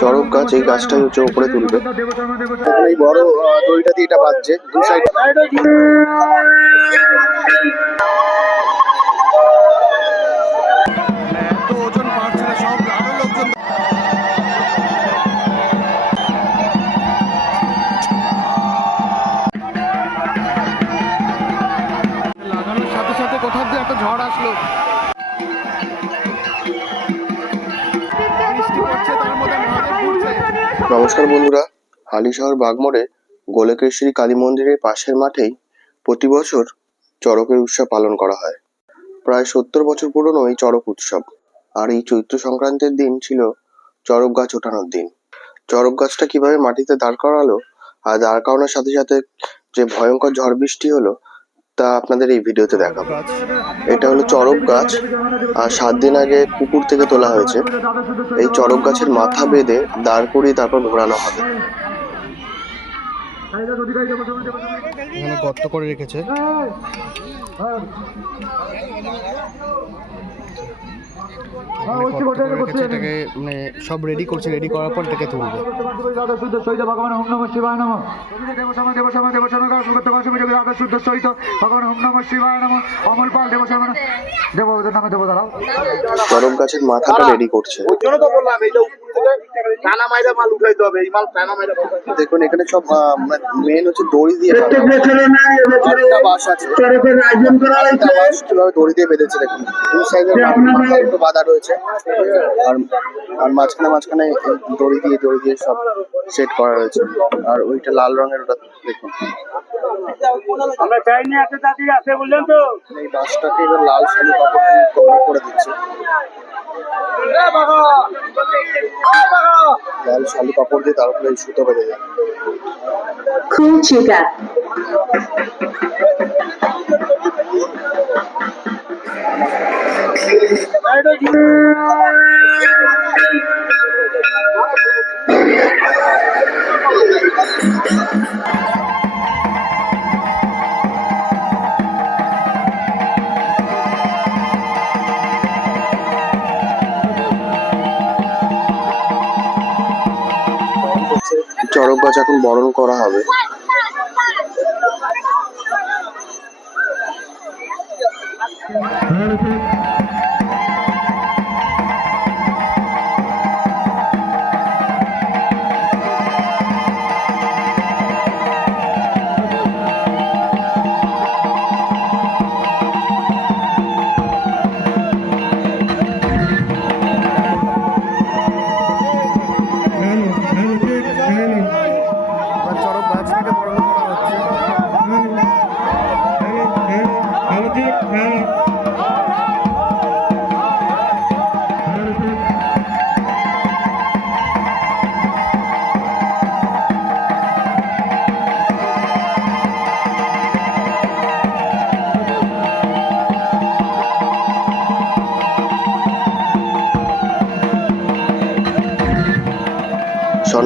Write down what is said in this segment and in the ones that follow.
চড়ক গাছ এই গাছটাই হচ্ছে উপরে তুলবে। এই বড় দড়িটা দিয়ে এটা বাজছে দু সাইড নমস্কার বন্ধুরা। হালিশহর বাগমোড়ে গোলকেশ্বরী কালী মন্দিরের পাশের মাঠেই প্রতি বছর চড়কের উৎসব পালন করা হয়। প্রায় সত্তর বছর পুরনো এই চড়ক উৎসব। আর এই চৈত্র সংক্রান্তির দিন ছিল চড়ক গাছ ওঠানোর দিন। চড়ক গাছটা কীভাবে মাটিতে দাঁড় করালো আর দাঁড় করানোর সাথে সাথে যে ভয়ঙ্কর ঝড় বৃষ্টি হলো তা আপনাদের এই ভিডিওতে দেখাবো। এটা হলো চরক গাছ। আর সাত দিন আগে পুকুর থেকে তোলা হয়েছে। এই চরক গাছের মাথা বেঁধে দাঁড় করিয়ে তারপর ঘোরানো হবে। এখানে গর্ত করে রেখেছে। গর্ত এটাকে মানে সব রেডি করছে রেডি করার পর এটাকে তুলবে। শুদ্ধ সহিত ভগবান হোম নমঃ শিবায় নমঃ দেব সম দেব সম দেব সম সুগত অসুবিধ আদা শুদ্ধ সহিত ভগবান হোম নমঃ শিবায় নমঃ অমল পাল দেব সম দেব ওদের নামে দেব দাঁড়াও গাছের মাথাটা রেডি করছে। জন্য তো বললাম দেখুন এখানে সব মেন হচ্ছে দড়ি দিয়ে আছে। কীভাবে দড়ি দিয়ে বেঁধেছে দেখুন। দুই সাইডে একটু বাঁধা রয়েছে। আর আর মাঝখানে মাঝখানে দড়ি দিয়ে দড়ি দিয়ে সব সেট করা রয়েছে আর ওইটা লাল রঙের ওটা দেখুন। আমরা বললেন তো। এই বাঁশটাকে এবার লাল শালু কাপড় করে দিচ্ছে। লাল শালু কাপড় দিয়ে তার উপরে সুতো বেঁধে যায় Cool chica. চড়ক গাছ এখন বরণ করা হবে। এবার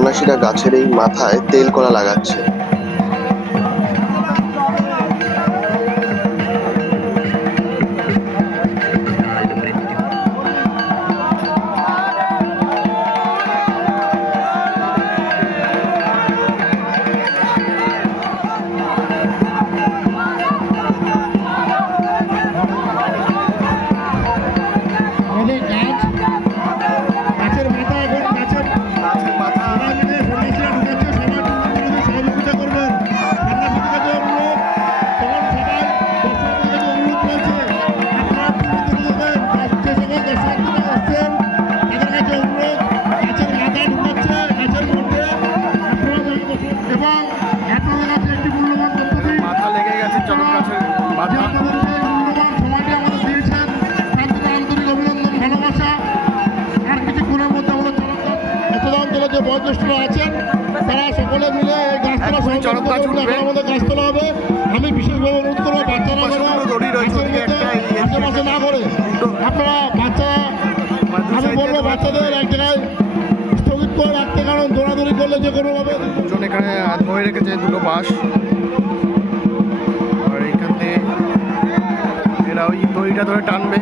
সন্ন্যাসীরা গাছের এই মাথায় তেল কলা লাগাচ্ছে। আমি বলব বাচ্চাদের এক জায়গায় স্থগিত করে রাখতে, কারণ দৌড়াদৌড়ি করলে যে কোনোভাবে দুজন এখানে ধরে রেখেছে দুটো বাঁশ আর এখান থেকে এরা ওই দড়িটা ধরে টানবে।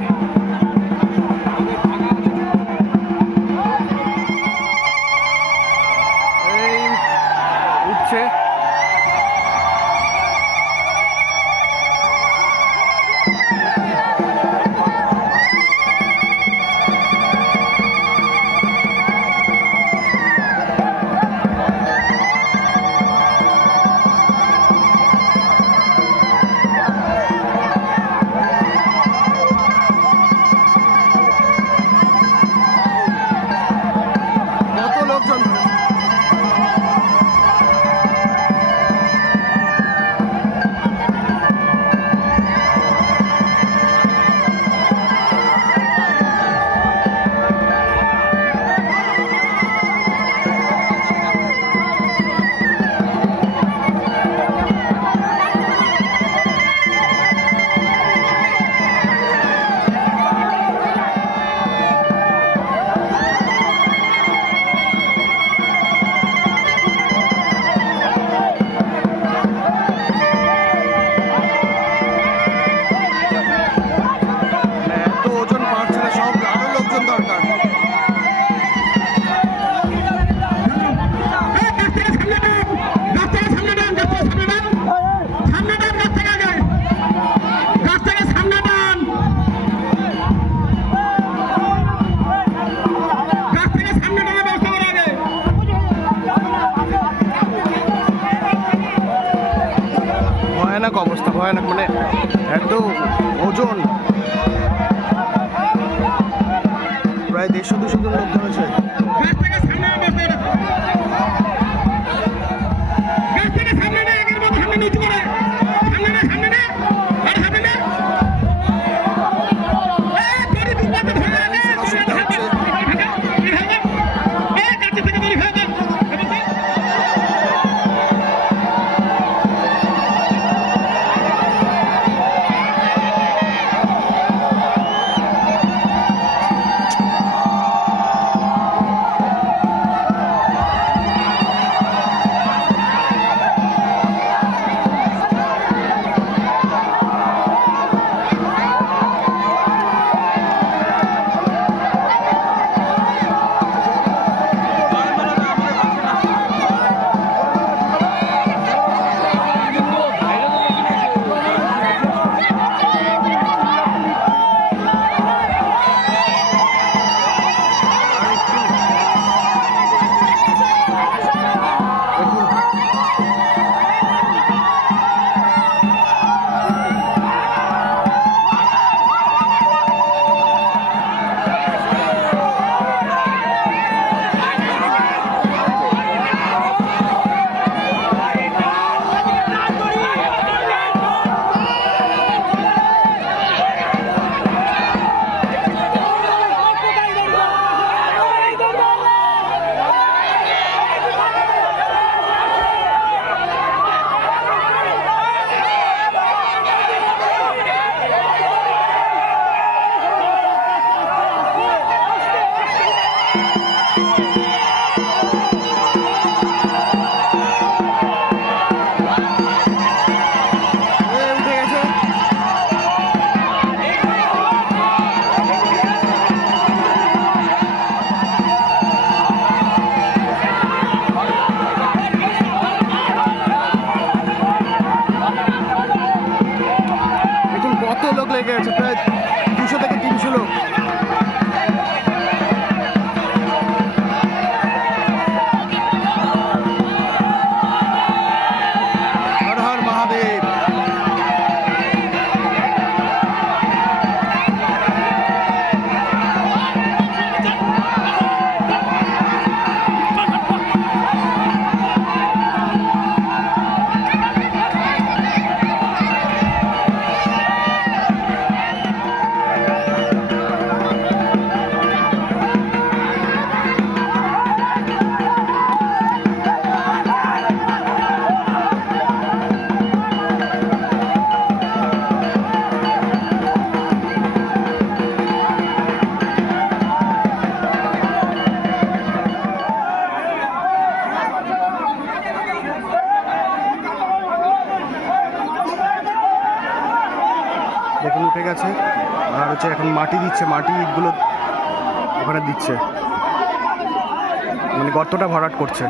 ভয়ানক অবস্থা ভয়ানক মানে এত ওজন। প্রায় দেড়শো দুশো জন মধ্যে ধরেছে দেখুন উঠে গেছে। আর হচ্ছে এখন মাটি দিচ্ছে, মাটি ইটগুলো ওখানে দিচ্ছে। মানে গর্তটা ভরাট করছে।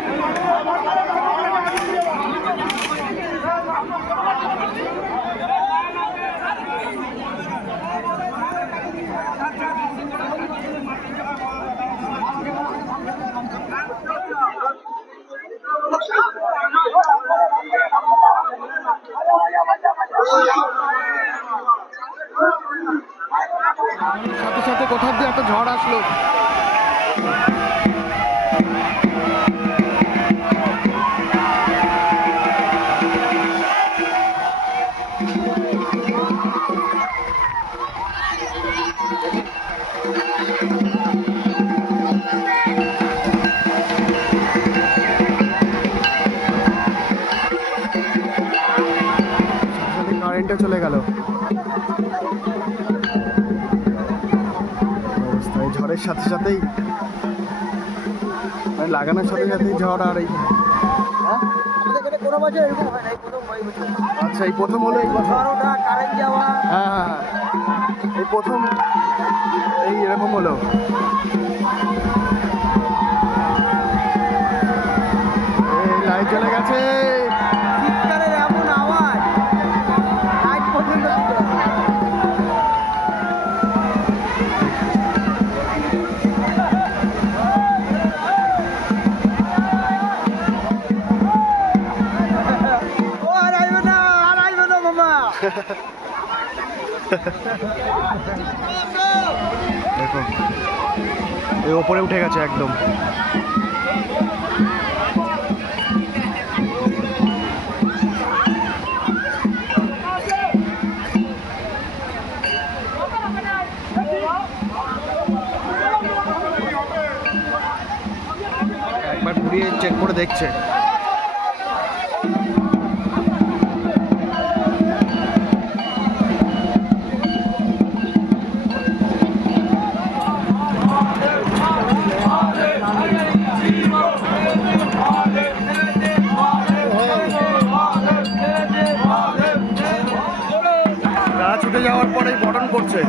সাথে সাথে কোথাও দিয়ে একটা ঝড় আসলো? চলে গেল। ঝড়ের সাথে সাথেই মানে লাগানোর সাথে সাথেই ঝড় আর এই হ্যাঁ? আচ্ছা এই প্রথম হলো এই হ্যাঁ হ্যাঁ হ্যাঁ। এই প্রথম, এই এরকম হলো। লাইট চলে গেছে। ওপরে উঠে গেছে একদম। একবার ঘুরিয়ে চেক করে দেখছে। বটন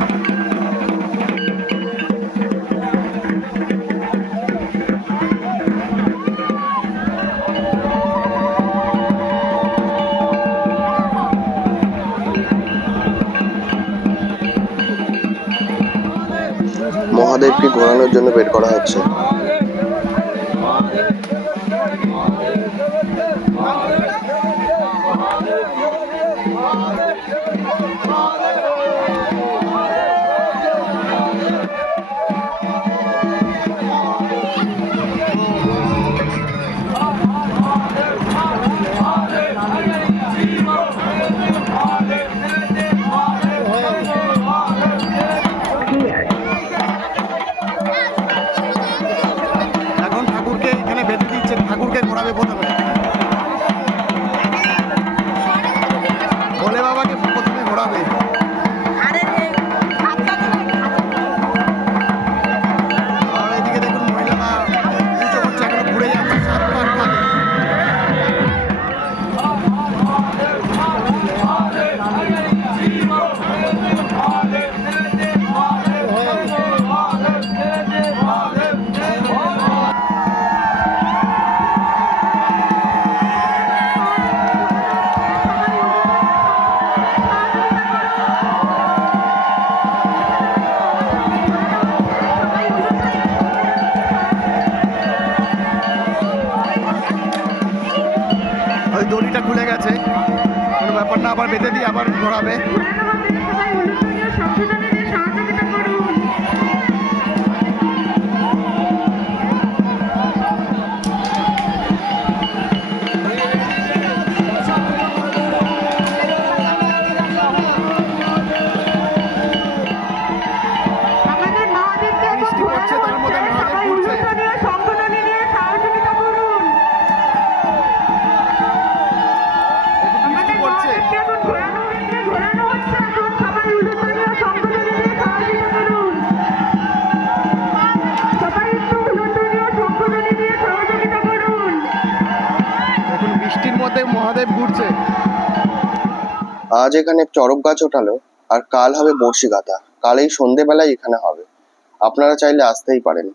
মহাদেবকে ঘোরানোর জন্য বের করা হচ্ছে। কোনো ব্যাপার না আবার বেঁধে দিয়ে আবার ঘোরাবে। আজ এখানে চরক গাছ ওঠালো, আর কাল হবে বড়শি গাঁথা। কাল এই সন্ধেবেলায় এখানে হবে। আপনারা চাইলে আসতেই পারেন।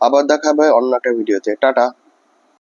আবার দেখা হবে অন্য একটা ভিডিওতে। টাটা।